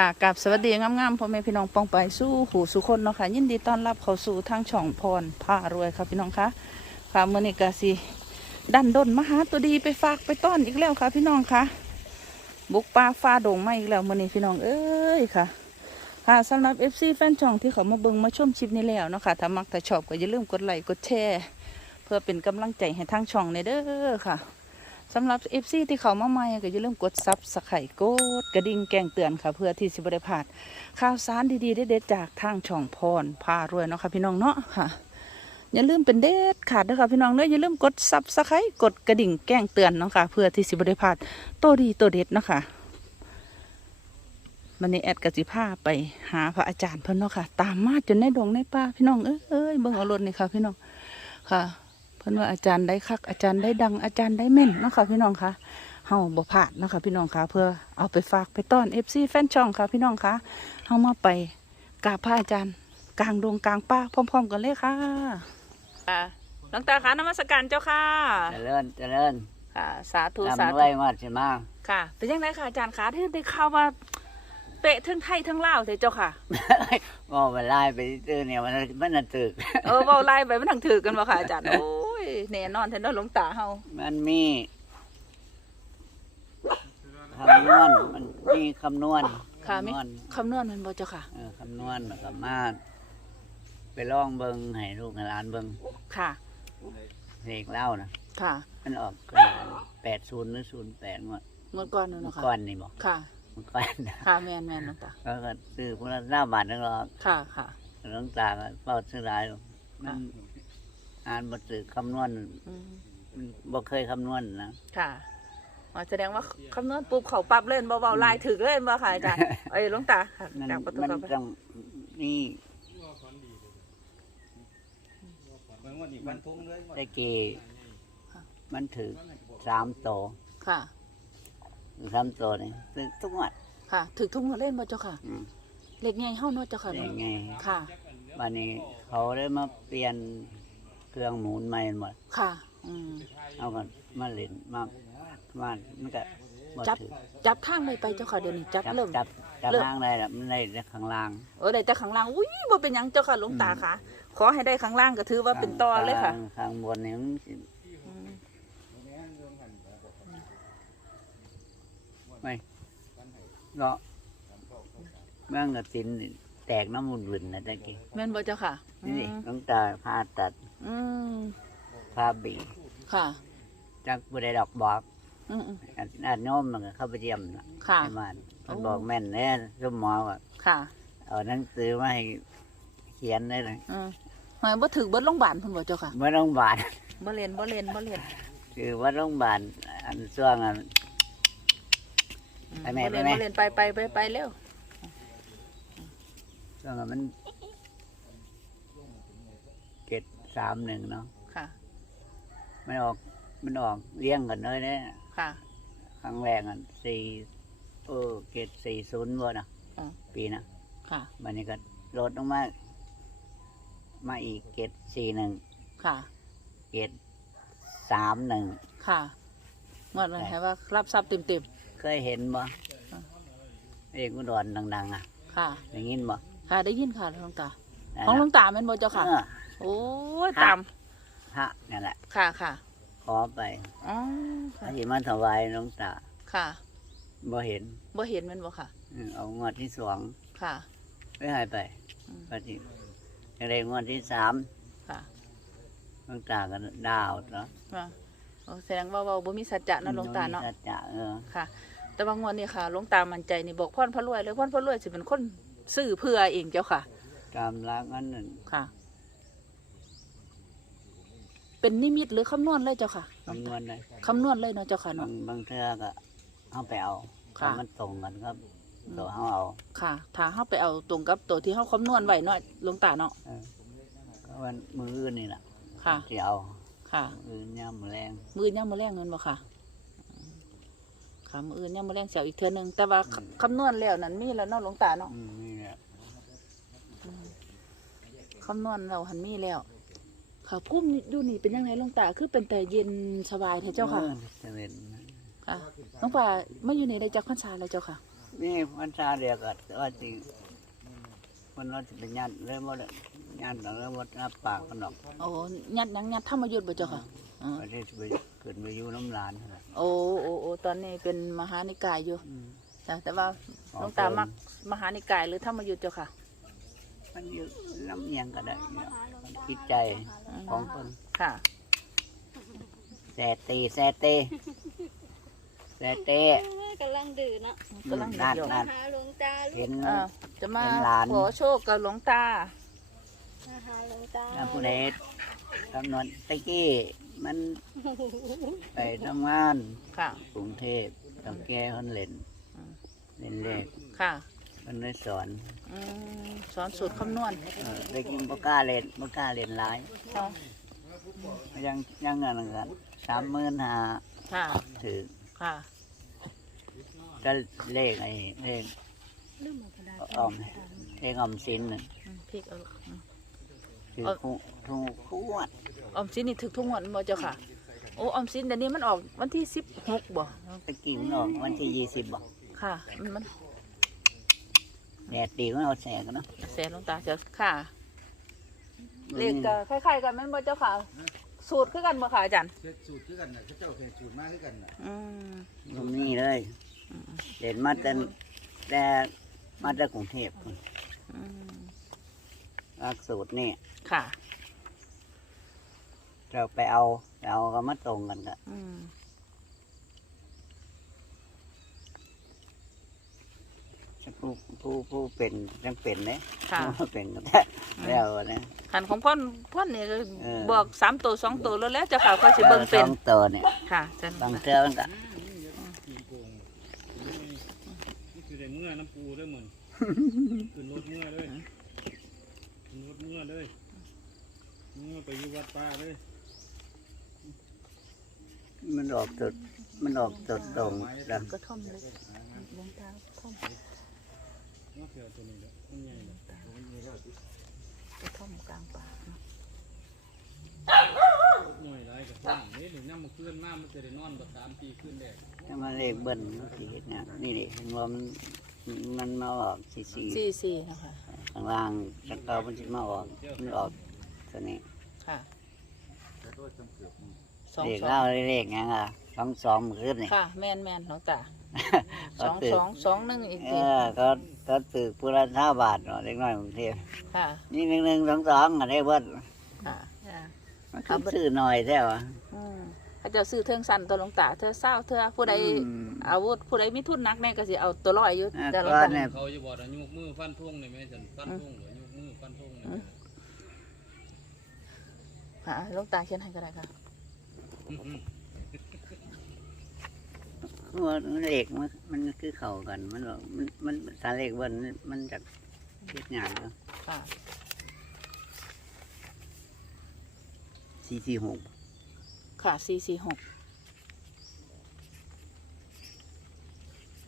ค่ะกับสวัสดีงามๆพ่อแม่พี่น้องปองไปสู้หูสุคนเนาะค่ะยินดีต้อนรับเข้าสู่ทางช่องพรพารวยค่ะพี่น้องคะค่ะเมื่อนี้กาสิดันดนมาหาตัวดีไปฝากไปต้อนอีกแล้วค่ะ พี่น้องคะบุกป่าฟ้าดงมาอีกแล้วเมื่อนี้พี่น้องเอ้ยค่ะ ค่ะสำหรับ FC แฟนช่องที่เขามาเบิ่งมาชมคลิปนี้แล้วเนาะค่ะถ้ามักถ้าชอบก็อย่าลืมกดไลค์กดแชร์เพื่อเป็นกำลังใจให้ทางช่องในเด้อค่ะ สำหรับ FC ที่เขามาใหม่ก็อย่าลืมกดซับสไครต์กดกระดิ่งแจ้งเตือนค่ะ เพื่อที่สิบได้พลาดข่าวสารดีๆเด็ดๆจากทางช่องพรพารวยเนาะค่ะพี่น้องเนาะค่ะอย่าลืมเป็นเด็ดขาดนะคะพี่น้องเด้ออย่าลืมกดซับสไครต์กดกระดิ่งแจ้งเตือนเนาะค่ะเพื่อที่สิบได้พลาดตัวดีตัวเด็ดเนาะค่ะวันนี้แอดกสิภาไปหาพระอาจารย์เพิ่นเนาะค่ะ ตามมาจนในดงในป่าพี่น้องเอ้ยเอ้ยเบิ่งเอารถนี่ค่ะพี่น้องค่ะ พิ่นว่าอาจารย์ได้คักอาจารย์ได้ดังอาจารย์ได้แม่นเนาะค่ะพี่น้องคะเฮาบ่พลาดเนาะค่ะพี่น้องคะเพื่อเอาไปฝากไปต้อน FC แฟนช่องค่ะพี่น้องคะเฮามาไปกราบพระอาจารย์ กลางดงกลางป่าพร้อม ๆ กันเลยค่ะหลวงตาคะนมัสการเจ้าค่ะเจริญเจริญค่ะสาธุสาทำธุไว้มาสิมาค่ะ เป็นยังไงค่ะอาจารย์คะที่ได้ข่าวว่าเป๊ะทั้งไทยทั้งลาวเลยเจ้าค่ะว่าไปไล่ไปตื้อเนี่ยมันมันน่ะตึกเออเว้าไล่ไปมันทั้งถือกันบ่ค่ะอาจารย์โอ้ ยแน่นอนแท้เนาะหลวงตาเฮามันมีคำนวณมันมีคำนวณค่ะมีคำนวณคำนวณแมันบ่เจ้าค่ะเออคำนวณแล้วก็มาไปลองเบิงให้ลูกให้หลานเบิงค่ะเลขเล่านะค่ะ มันออกแปดศูนย์หรือศูนย์แปดงวดเมื่อก่อนนั่นเมื่เนาะอค่ะก่อนนี่บอกค่ะเมื่อก่อนนะค่ะแมนแมนหลวงตาแล้วก็ซื้อพวกละหน้าบาทนั่นหรอกค่ะค่ะหลวงตาก็เป้าซื้อหลายหรอกมัน อ่านบทสื่อคำนวณอืมมันบ่เคยคำนวณนะ ค่ะอ๋อแสดงว่าคำนวณปุ๊บเขาปรับเล่นเบาๆลายถึกเล่นบ่ค่ะอาจารย์เอ้ยหลวงตาค่ะมันจากประตูมันเข้าไปต้องนี่เมืองวันนี้วันทุ่งเลยตะกี้มันถือสามโตค่ะ สามโตนี่ถือทุกงวดค่ะถึกทุ่งมาเล่นบ่เจ้าค่ะ อืมเล็กใหญ่เฮาเนาะเจ้าค่ะได้เนาะไงค่ะ วันนี้เขาได้มาเปลี่ยน เครื่องหมุนใหม่หมดค่ะ อืมเอากันมาเล่นมามามันก็บ่จับถือจับทางเลยไปเจ้าค่ะเดี๋ยวนี้จับจับเริ่ม จับจับเริ่ม ล่างได้ละมันได้แต่ข้างล่าง เออได้แต่ข้างล่างอุ้ยบ่เป็นหยังเจ้าค่ะหลวงตาค่ะ ขอให้ได้ข้างล่างก็ถือว่าเป็นตอนเลยค่ะ ข้างข้างบนนี่มันสิอืมไม่เนาะเมื่องกระสินนี่ แตกน้ำมุนวุ่นนะตะกี้แม่นบ่เจ้าค่ะนี่อืมน้องตาผ่าตัดอืมผ่าบีค่ะจักบุได้ดอกบอกอืมอืมอันอันโน้มมันก็เข้าไปเยี่ยมนะค่ะ ที่บ้านมันโอ้บอกแม่นแน่สมหมอว่าค่ะเอาหนังสือมาให้เขียนได้เลยอืมหมายบ่ถึกเบิดโรงพยาบาลเพิ่นบ่เจ้าค่ะเมื่อโรงพยาบาลบ่เรียนบ่เรียนบ่เรียนคือว่าโรงพยาบาลอันช่วงอัน อืมไปแม่บ่เรียนไปแม่ บ่เรียนไปไปไปไปเร็ว ช่วงอันมันเกตสามหนึ่งเนาะค่ะ มันออกมันออกเลี้ยงกันเลยเนี่ยค่ะ ครั้งแรกอันสี่เออเกตสี่ศูนย์บ่นะอ๋อ ปีนะค่ะ มันนี้ก็ลดลงมา มาอีกเกตสี่หนึ่งค่ะ เกตสามหนึ่งค่ะงวดนั้นให้ว่ารับทรัพย์เต็มเคยเห็นบ่อ่าเรียกอุดรดัง ๆ อะ ๆค่ะ อย่างนี้บ่ ค่ะได้ยินค่ะหลวงตานั่นของหลวน่ะงตาแม่นบ่เจ้าค่ะเออโอ้ยค่ะตามพระนั่นแหละ ค่ะค่ะ ขอไปอ๋อพค่ะระที่มาถวายหลวงตา ค่ะบ่เห็นบ่เห็นแม่นบ่ค่ะอืมเอางวดที่สองค่ะไม่หายไปอืมพระที่อะไรงวดที่สามค่ะหลวงตาก็ดาวเนาะว่าโอ้แสดงว่าเว้าบ่มีสัจจะเนาะหลวงตาเนาะมีสัจจะเออค่ะ แต่ว่างวดนี้ค่ะหลวงตามั่นใจนี่บอกพรพระรวยเลยพรพระรวยสิเป็นคน ซื้อเพื่อเองเจ้าค่ะ ตามรักอันนั้นค่ะ เป็นนิมิตหรือคำนวณเลยเจ้าค่ะคำนวณเลยคำนวณเลยเนาะเจ้าค่ะบาเนาะ งบางเทื่อก็เอาไปเอาค่ะ ถ้ามันตรงกันก็ตัวเอาเอาค่ะ ถ้าเฮาไปเอาตรงกับตัวที่เฮาคำนวณไว้เนาะหลวงตาเนาะเออก็วันมืออื่นนี่แหละค่ะ ที่เอาค่ะ มืออื่นย่ำแรงมื้อย่ามมื้อแรงเงินบ่ค่ะอืมค่ะมื้ออื่นย่ามมื้อแรงเสียวอีกเทื่อหนึงแต่ว่าคำนวณแล้วนั้นมีแล้วเนาะหลวงตาเนาะ อืมนี่แหละ คำนวณเราหันมีแล้วค่ะพุ่มอยู่นี่เป็นยังไงหลวงตาคือเป็นแต่เย็นสบายแท้เจ้าค่ะออเจริญนะค่ะหลวงป่าไม่อยู่ในได้จักพรรษาแล้วเจ้าค่ะ นี่วันชาเดียวกันว่าจริงมันว่าจะเป็นยันเริ่มว่ายันเริ่มว่ารับปากกันหรอกโอ้ยัดหยังยัดธรรมยุทธ์บ่เจ้าค่ะอ๋อวันที่จะไปขึ้นไปอยู่น้ำลานนั่นแหละโอ้โอ้โอ้ตอนนี้เป็นมหานิกายอยู่อืมจ้ะแต่ว่าหลวงตามักมหานิกายหรือธรรมยุทธ์เจ้าค่ะ มันอยู่น้ำเอียงก็ได้เนี่ยจิตใจของคนค่ะแสตีแสเตแสเตกำลังดื่นเนาะกำลังนั่นเดี๋ยวนั่นหาหลวงตาลูเห็กนเอ่อจะมาเป็นหลานขอโชคกับหลวงตามาหาหลวงตาแล้วผู้ใดคำนวณตะกี้มันไปทำงานค่ะกรุงเทพต้องแก้คนเล่นอืมเล่นเลขค่ะ มันได้สอนอืมสอนสูตรคำนวณเออได้กินบ่กล้าเล่นบ่กล้าเล่นหลาย เนาะยังยังเงินกันสามหมื่นห้าค่ะ ถือค่ะ ก็เลขไอ้เลขลืมเอากระดาษออมเลขออมสินน่ะอืมพริกเอาลูกอืม ถือเอา คู่ถูกขวดออมสินนี่ถึกทุกงวดบ่เจ้าค่ะ โอ้ออมสินเดี๋ยวนี้มันออกวันที่สิบหกบ่ ตะกี้มันออกวันที่ยี่สิบบ่ค่ะ มันมัน แดดดีมันเอาแสงกันเนาะแสนหลวงตาเจ้าค่ะ เลขก็คล้ายๆกันแม่นบ่เจ้าค่ะ สูตรคือกันบ่ค่ะอาจารย์ เฮ็ดสูตรคือกันน่ะเขาเจ้าเฮ็ดสูตรมาคือกันน่ะอืมตรงนี้เลย เด่นมาแต่แต่มาจากกรุงเทพพุ่นอืมหลักสูตรนี่ค่ะ เราไปเอาไปเอาก็มาตรงกันก็อืม ผู้ผู้ผู้เป็นยังเป็นเนี่ยค่ะผู้เป็นก็ได้แล้วนะ ขันของพ่อนพ่อนนี่ก็เออ บอกสามตัวสองตัวแล้วแล้วเจ้าค่ะก็สิเบิ่งเป็สนองตัวเนี่ยค่ะอาจารย์บางเทื่อมันก็กินโกงนี่คือได้เมื่อน้ำปูเด้อมึงขึ้นรถเมื่อเลยขึ้นรถเมื่อเลยเมื่อไปอยู่วัดป่าเลยมันออกจุดมันออกจุดตรงแล้วก็ท่อมเล็กหลวงตาท่อมเมื่อเสือตัวนี้แหละมันใหญ่เลยก็ท่อมกลางป่าเนาะหน่วยไรกับห้องนี่หนึ่งน้ำมันเคลื่อนมากมันจะได้นอนแบบสามปีขึ้นแดดถ้ามาเลขเบิ้ลมันสิเห็นเนี่ยนี่ดิเห็นว่ามันมันมาออกสี่สี่สี่สี่นะคะข้างล่างแล้วก็มันจะมาออกมันออกตัวนี้ค่ะสองเลขสอเล่างเลขไงอะสองสองมือขึ้นนี่ค่ะแม่นแม่นหลวงตา สก็องตึกสองสองหนึ่งอีกเอทีอก็ก็ตึกพุละห้าบาทเนาะเล็กน้อยกรุงเทพค่ะนี่หนึ่งหนึ่งสองสองอันนี้เบิ้ลค่ะมันคือซื้อหน่อยแท้วะ อืมเขาเจะซื้อเทิงสันตัวหลวงตาเธอเศร้าเธอผู้ใดอืม อาวุธผู้ใดมีทุนหนักแน่ก็สิเอาตัวร้อยอยู่อ่าแต่หลวงก้อตานเนี่ยเขาจะบอกว่ายกมือฟันทุ่งเลยไหมฉันฟันทุ่งหรือยกมือฟันทุ่งเลยค่ะหลวงตาเขียนให้ก็ได้ค่ะ ว่าเลขมันมันคือเข้ากัน มันบอกมันมันสารเลขเบิ้ลมันจากคิดงานเนาะค่ะสี่สี่หกค่ะสี่สี่หก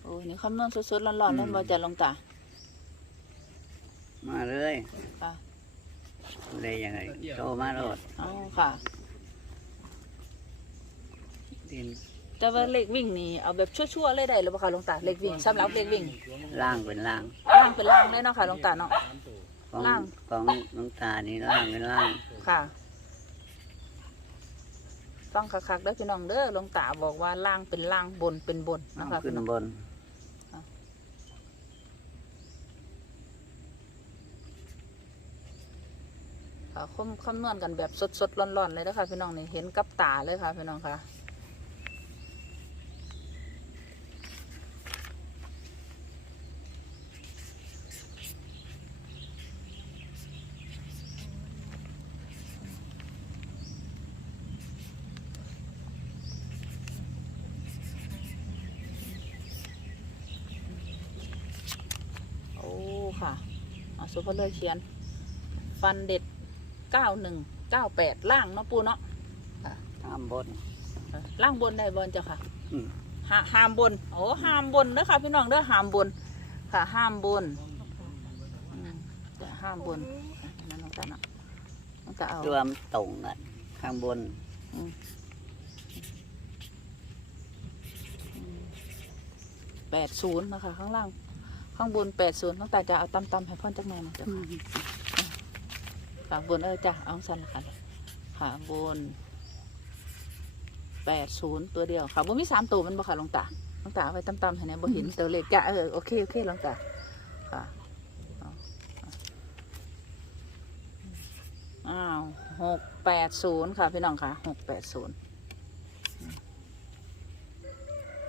โอ้ยนี่คำนวณสดๆร้อนๆนั่นว่าจะหลวงตามาเลยค่ะเลยยังไงโตมาโลดอ๋อค่ะดิน แต่ว่าเลขวิ่งนี่เอาแบบชั่วๆเลยได้หรือเปล่าคะหลวงตาเลขวิ่งสำหรับเลขวิ่งล่างเป็นล่างล่างเป็นล่างเลยเนาะค่ะหลวงตาเนาะสามตัวของล่าง ของน้องตานี่ล่างเป็นล่างค่ะ ฟังคักๆเด้อพี่น้องเด้อหลวงตาบอกว่าล่างเป็นล่างบนเป็นบนนะคะขึ้พี่นน้องบนค่ะคำคำนวณกันแบบสดๆร้อนๆเลยนะคะพี่น้องนี่เห็นกับตาเลยค่ะพี่น้องค่ะ โอ้ค่ะอะ สุภาพเลยเขียน ฟันเด็ดเก้าหนึ่งเก้าแปดล่างเนาะปูเนาะตามบนอะล่างบนได้บนเจ้าค่ะอืมหาห้ามบนโอ้ห้ามบนเด้อค่ะพี่น้องเด้อห้ามบน ค่ะห้ามบนอืมจะห้ามบนอะนั่นน้องตาเนาะน้องตาเอารวมตรงกันข้างบนแปแปดศูนย์นะคะข้างล่าง ข้างบนแปดศูนย์ตั้งแต่จะเอาตำตำๆให้พ่อนจักแม่นะเจ้าค่ะค่ะบนเออจ้ะเอาสั้นละค่ะค่ะบนแปดศูนย์ตัวเดียวค่ะบนมีสามตัวมันบ่ค่ะหลวงตาหลวงตาเอาไว้ตำตำๆให้เนี่ยบ่เห็นตัวเลขจ้ะเออโอเคโอเคหลวงตาค่ะเอาเอาอ้าวหกแปดศูนย์ค่ะพี่น้องค่ะหกแปดศูนย์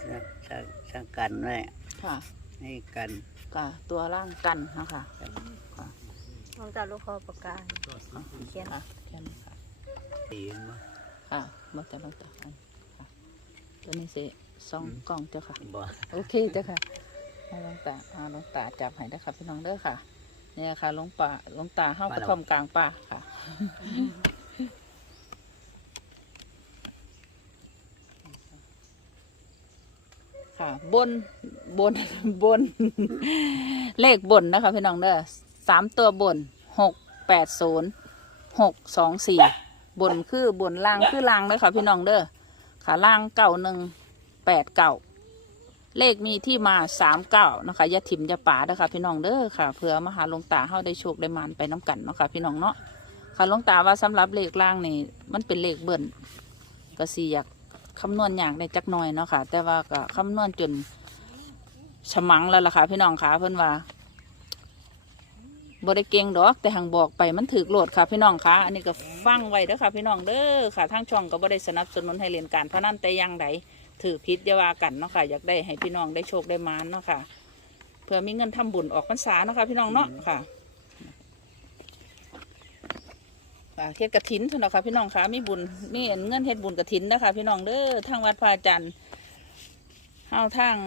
สักสักสักกันไว้ค่ะ ให้กันก็ตัวร่างกันนะคะน้องตาลูกคอปากกาเขียนค่ะแค่นี้ค่ะตีนมาค่ะมาแต่ลงตาอันค่ะตัวนี้สิสองกล่องเจ้าค่ะบ่โอเคเจ้าค่ะให้หลวงตาอ่าหลวงตาจับให้ได้อค่ะพี่น้องเด้อค่ะ เนี่ยค่ะหลวงป่าหลวงตาเข้ากระท่อมกลางป่าค่ะ ค่ะ บนบนบน เลขบนนะคะพี่น้องเด้อสามตัวบนหกแปดศูนย์หกสองสี่บนคือบนล่างคือล่างเลยค่ะพี่น้องเด้อค่ะล่างเก่าหนึ่งแปดเก่าเลขมีที่มาสามเก้านะคะยาถิ่มยาป่าเด้อค่ะพี่น้องเด้อค่ะ เผื่อมหาลงตาเฮาได้โชคได้มานไปน้กันเนาะค่ะพี่น้องเนาะค่ะลงตาว่าสำหรับเลขล่างนี่มันเป็นเลขเบิ่นก็สี่อยาก คำนวณอย่างในจักหน่อยเนาะค่ะ แต่ว่าก็คำนวณจนฉมังแล้วล่ะค่ะ พี่น้องค่ะเพิ่อนว่าบ่ได้เกงดอก แต่หังบอกไปมันถือโหลดค่ะ พี่น้องค่ะอันนี้ก็ฟังไว้เด้อค่ะ พี่น้องเด้อค่ะทางช่องก็บ่ได้สนับสนุนให้เรียนการพนันแต่ย่างใดถือพิษยาวากันเนาะค่ะ อยากได้ให้พี่น้องได้โชคได้มานเนาะค่ะเพื่อมีเงินทำบุญออกพรรษาเนาะค่ะ พี่น้องเนาะค่ะ ค่ะเฮ็ดกระถินเถอะเนาะค่ะพี่น้องค่ะมีบุญมีเงินเฮ็ดบุญกระถินนะคะพี่น้องเด้อทางวัดพระอาจารย์เฮาทาง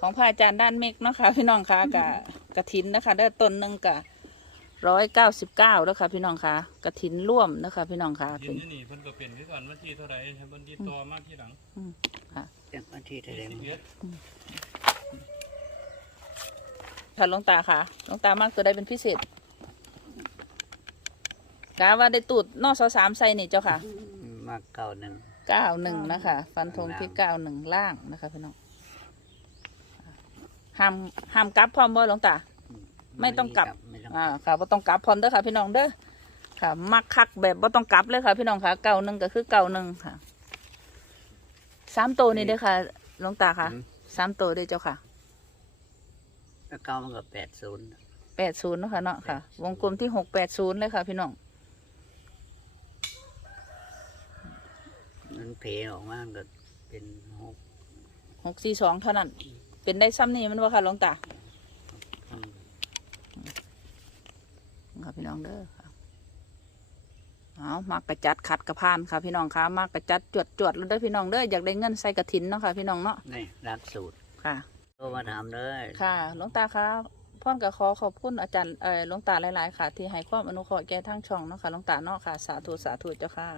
ของพระอาจารย์ด้านเมกเนาะค่ะพี่น้องค่ะกะกระถินนะคะได้ต้นหนึ่งกะร้อยเก้าสิบเก้าแล้วค่ะพี่น้องค่ะกระถินร่วมนะคะพี่น้องค่ะเดี๋เป็ยวนนี้นี่เพิ่นก็เป็นคือกันวันที่เท่าไหร่ครับวันที่ต่อมาที่หลังจังวันที่เท่าไหร่สิบเอ็ดค่ะหลวงตาค่ะหลวงตามากตัวใดเป็นพิเศษ กาว่าได้ตูดนอกสสามไซนี่เจ้าค่ะมาเก่าหนึ่งเก้าหนึ่งนะคะ ฟันธงที่เก้าหนึ่งล่างนะคะพี่น้องห้ามห้ามกลับพร้อมบ่หลวงตา ไม่ต้องกลับไม่ต้องอ่าค่ะบ่ต้องกลับพร้อมเด้อค่ะ พี่น้องเด้อค่ะ มักคักแบบบ่ต้องกลับเลยค่ะ พี่น้องค่ะเก่าหนึ่งก็คือเก่าหนึ่งค่ะสามตัวนี่เด้อค่ะหลวงตาค่ะอืมสามตัวเด้อเจ้าค่ะแล้วเก้ามันก็แปดศูนย์แปดศูนย์เนาะค่ะเนาะค่ะ วงกลมที่หกแปดศูนย์เลยค่ะ พี่น้อง มันเพออกมามันก็เป็นหกหกสี่สองเท่านั้น เป็นได้ซ้ำนี่มันว่าค่ะหลวงตาอืมค่ะพี่น้องเด้อค่ะเอามากระจัดขัดกระพานค่ะพี่น้องค่ะมากระจัดจวดจวดแล้วเด้อพี่น้องเด้ออยากได้เงินใส่กระถินเนาะค่ะพี่น้องเนาะนี่รักสูตรค่ะ โทรมาถามเลยค่ะหลวงตาคะพ่อนก็ขอขอบคุณอาจารย์เออหลวงตาหลาย ๆ ค่ะ ที่ให้ความอนุเคราะห์แก่ทั้งช่องเนาะค่ะหลวงตาเนาะค่ะ สาธุสาธุเจ้าค่ะ